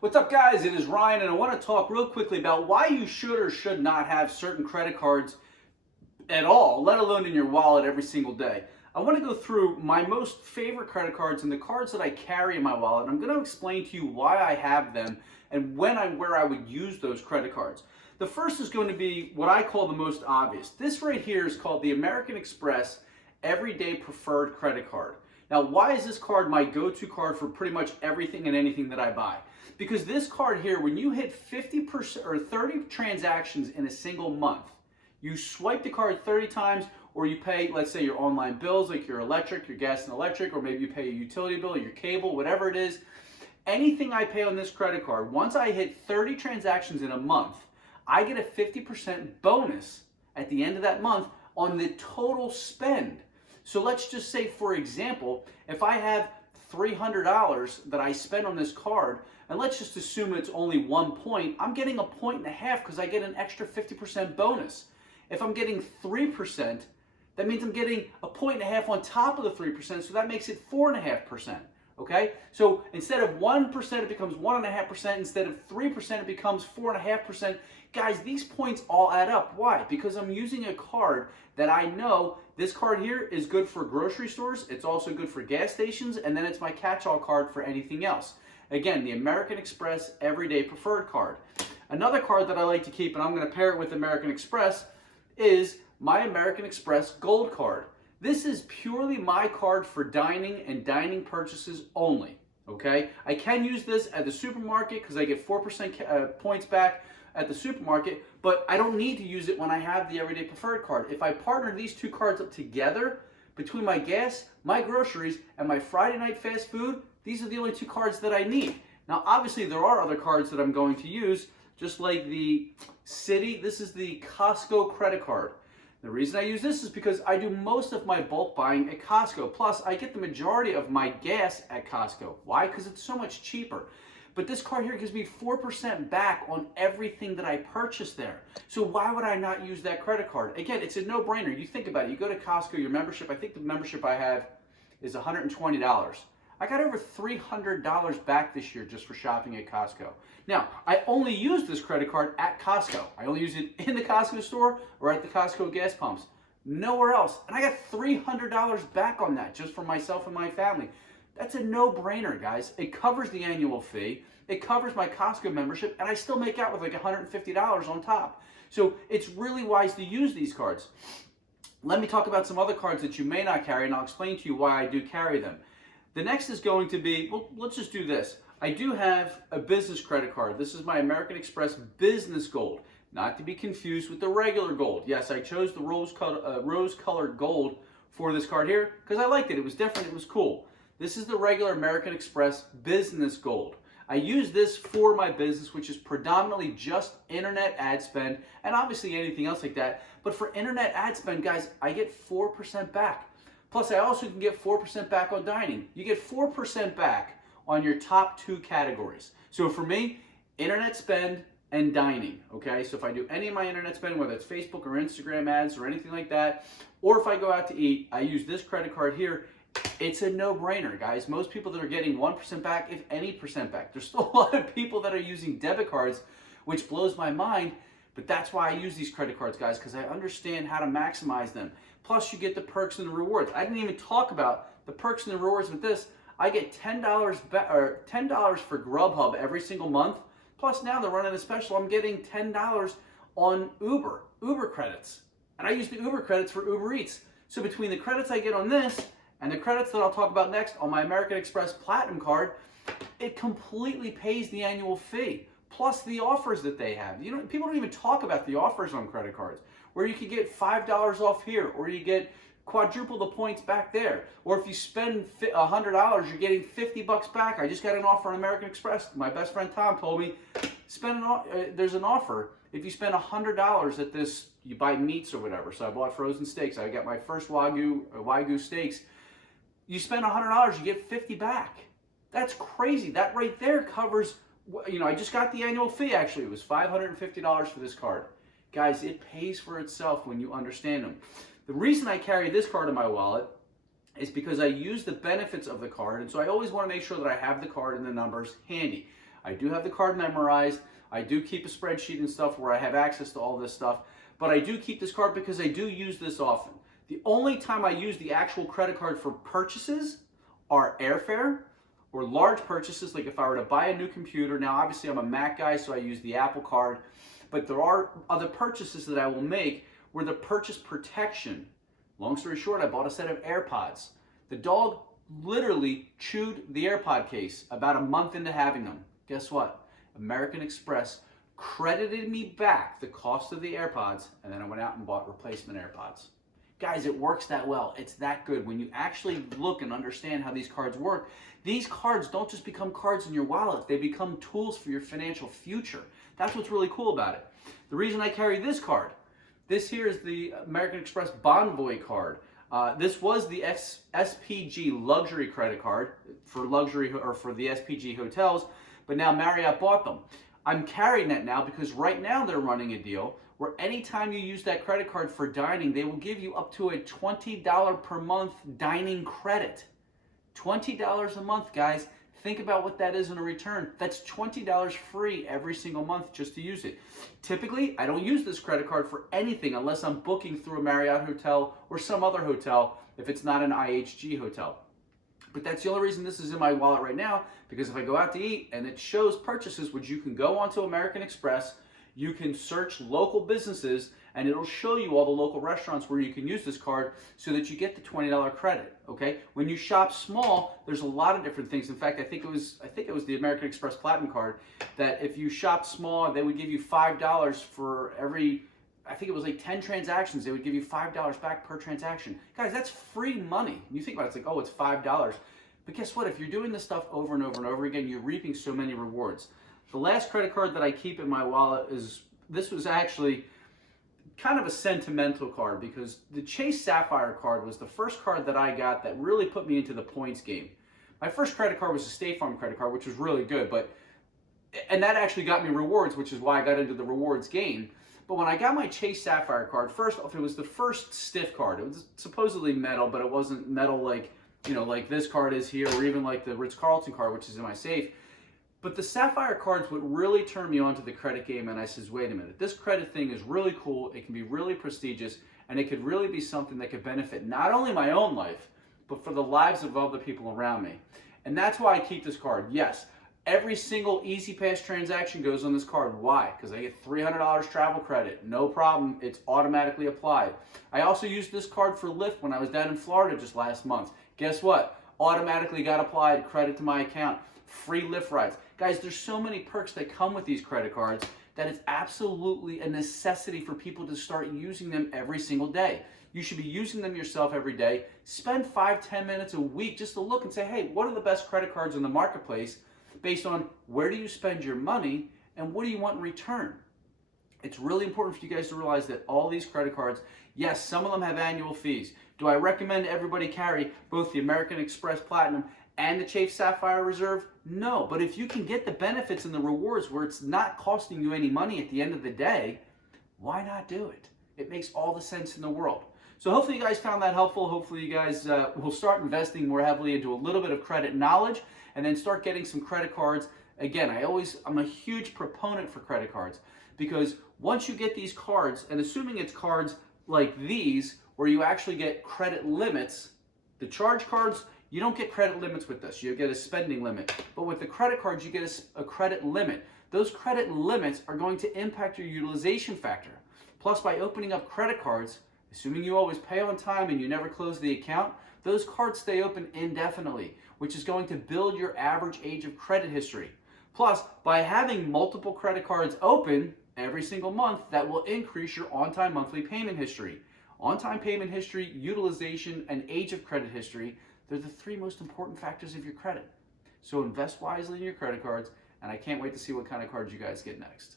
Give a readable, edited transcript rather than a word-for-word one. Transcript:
What's up, guys? It is Ryan, and I want to talk real quickly about why you should or should not have certain credit cards at all, let alone in your wallet every single day. I want to go through my most favorite credit cards and the cards that I carry in my wallet. And I'm going to explain to you why I have them and where I would use those credit cards. The first is going to be what I call the most obvious. This right here is called the American Express Everyday Preferred Credit Card. Now, why is this card my go-to card for pretty much everything and anything that I buy? Because this card here, when you hit 50% or 30 transactions in a single month, you swipe the card 30 times, or you pay, let's say, your online bills, like your electric, your gas and electric, or maybe you pay a utility bill, your cable, whatever it is. Anything I pay on this credit card, once I hit 30 transactions in a month, I get a 50% bonus at the end of that month on the total spend. So let's just say, for example, if I have $300 that I spend on this card, and let's just assume it's only 1 point, I'm getting 1.5 points because I get an extra 50% bonus. If I'm getting 3%, that means I'm getting 1.5 points on top of the 3%, so that makes it 4.5%. Okay? So instead of 1%, it becomes 1.5%. Instead of 3%, it becomes 4.5%. Guys, these points all add up. Why? Because I'm using a card that I know this card here is good for grocery stores. It's also good for gas stations. And then it's my catch-all card for anything else. Again, the American Express Everyday Preferred Card. Another card that I like to keep, and I'm going to pair it with American Express, is my American Express Gold Card. This is purely my card for dining and dining purchases only, okay? I can use this at the supermarket because I get 4% points back at the supermarket, but I don't need to use it when I have the Everyday Preferred Card. If I partner these two cards up together, between my gas, my groceries, and my Friday night fast food, these are the only two cards that I need. Now, obviously, there are other cards that I'm going to use, just like the Citi. This is the Costco credit card. The reason I use this is because I do most of my bulk buying at Costco. Plus, I get the majority of my gas at Costco. Why? Because it's so much cheaper. But this card here gives me 4% back on everything that I purchase there. So why would I not use that credit card? Again, it's a no-brainer. You think about it. You go to Costco, your membership, I think the membership I have is $120. I got over $300 back this year just for shopping at Costco. Now, I only use this credit card at Costco. I only use it in the Costco store or at the Costco gas pumps. Nowhere else. And I got $300 back on that just for myself and my family. That's a no-brainer, guys. It covers the annual fee. It covers my Costco membership, and I still make out with like $150 on top. So it's really wise to use these cards. Let me talk about some other cards that you may not carry, and I'll explain to you why I do carry them. The next is going to be, well, let's just do this. I do have a business credit card. This is my American Express Business Gold, not to be confused with the regular gold. Yes, I chose the rose-colored gold for this card here because I liked it. It was different. It was cool. This is the regular American Express Business Gold. I use this for my business, which is predominantly just internet ad spend and obviously anything else like that. But for internet ad spend, guys, I get 4% back. Plus, I also can get 4% back on dining. You get 4% back on your top two categories. So for me, internet spend and dining, okay? So if I do any of my internet spend, whether it's Facebook or Instagram ads or anything like that, or if I go out to eat, I use this credit card here. It's a no-brainer, guys. Most people that are getting 1% back, if any percent back. There's still a lot of people that are using debit cards, which blows my mind. But that's why I use these credit cards, guys, because I understand how to maximize them. Plus, you get the perks and the rewards. I didn't even talk about the perks and the rewards with this. I get $10 for Grubhub every single month. Plus, now they're running a special. I'm getting $10 on Uber credits. And I use the Uber credits for Uber Eats. So between the credits I get on this and the credits that I'll talk about next on my American Express Platinum card, it completely pays the annual fee. Plus the offers that they have. You know, people don't even talk about the offers on credit cards, where you could get $5 off here, or you get quadruple the points back there. Or if you spend $100, you're getting $50 back. I just got an offer on American Express. My best friend Tom told me, there's an offer. If you spend $100 at this, you buy meats or whatever. So I bought frozen steaks. I got my first Wagyu steaks. You spend $100, you get 50 back. That's crazy. That right there covers, you know, I just got the annual fee actually. It was $550 for this card. Guys, it pays for itself when you understand them. The reason I carry this card in my wallet is because I use the benefits of the card, and so I always want to make sure that I have the card and the numbers handy. I do have the card memorized. I do keep a spreadsheet and stuff where I have access to all this stuff. But I do keep this card because I do use this often. The only time I use the actual credit card for purchases are airfare or large purchases, like if I were to buy a new computer. Now, obviously, I'm a Mac guy, so I use the Apple card. But there are other purchases that I will make where the purchase protection, long story short, I bought a set of AirPods. The dog literally chewed the AirPod case about a month into having them. Guess what? American Express credited me back the cost of the AirPods, and then I went out and bought replacement AirPods. Guys, it works that well. It's that good. When you actually look and understand how these cards work, these cards don't just become cards in your wallet. They become tools for your financial future. That's what's really cool about it. The reason I carry this card, this here is the American Express Bonvoy card. This was the SPG luxury credit card for luxury or for the SPG hotels, but now Marriott bought them. I'm carrying that now because right now they're running a deal where anytime you use that credit card for dining, they will give you up to a $20 per month dining credit. $20 a month, guys. Think about what that is in a return. That's $20 free every single month just to use it. Typically, I don't use this credit card for anything unless I'm booking through a Marriott hotel or some other hotel if it's not an IHG hotel. But that's the only reason this is in my wallet right now, because if I go out to eat and it shows purchases, which you can go onto American Express, you can search local businesses and it'll show you all the local restaurants where you can use this card so that you get the $20 credit, okay? When you shop small, there's a lot of different things. In fact, I think it was the American Express Platinum card that if you shop small, they would give you $5 for every, I think it was like 10 transactions, they would give you $5 back per transaction. Guys, that's free money. You think about it, it's like, oh, it's $5. But guess what? If you're doing this stuff over and over and over again, you're reaping so many rewards. The last credit card that I keep in my wallet this was actually kind of a sentimental card because the Chase Sapphire card was the first card that I got that really put me into the points game. My first credit card was a State Farm credit card, which was really good, and that actually got me rewards, which is why I got into the rewards game. But when I got my Chase Sapphire card, first off, it was the first stiff card. It was supposedly metal, but it wasn't metal like, like this card is here, or even like the Ritz-Carlton card, which is in my safe. But the Sapphire cards would really turn me on to the credit game, and I says, wait a minute, this credit thing is really cool, it can be really prestigious, and it could really be something that could benefit not only my own life, but for the lives of other people around me. And that's why I keep this card. Yes, every single Easy Pass transaction goes on this card. Why? Because I get $300 travel credit. No problem, it's automatically applied. I also used this card for Lyft when I was down in Florida just last month. Guess what? Automatically got applied, credit to my account. Free Lyft rides. Guys, there's so many perks that come with these credit cards that it's absolutely a necessity for people to start using them every single day. You should be using them yourself every day. Spend 5-10 minutes a week just to look and say, hey, what are the best credit cards in the marketplace based on where do you spend your money and what do you want in return? It's really important for you guys to realize that all these credit cards, yes, some of them have annual fees. Do I recommend everybody carry both the American Express Platinum and the Chase Sapphire Reserve? No, but if you can get the benefits and the rewards where it's not costing you any money at the end of the day, why not do it? It makes all the sense in the world. So hopefully you guys found that helpful. Hopefully you guys will start investing more heavily into a little bit of credit knowledge and then start getting some credit cards. Again, I'm a huge proponent for credit cards because once you get these cards, and assuming it's cards like these where you actually get credit limits, the charge cards, you don't get credit limits with this. You get a spending limit. But with the credit cards, you get a credit limit. Those credit limits are going to impact your utilization factor. Plus, by opening up credit cards, assuming you always pay on time and you never close the account, those cards stay open indefinitely, which is going to build your average age of credit history. Plus, by having multiple credit cards open every single month, that will increase your on-time monthly payment history. On-time payment history, utilization, and age of credit history, they're the three most important factors of your credit. So invest wisely in your credit cards, and I can't wait to see what kind of cards you guys get next.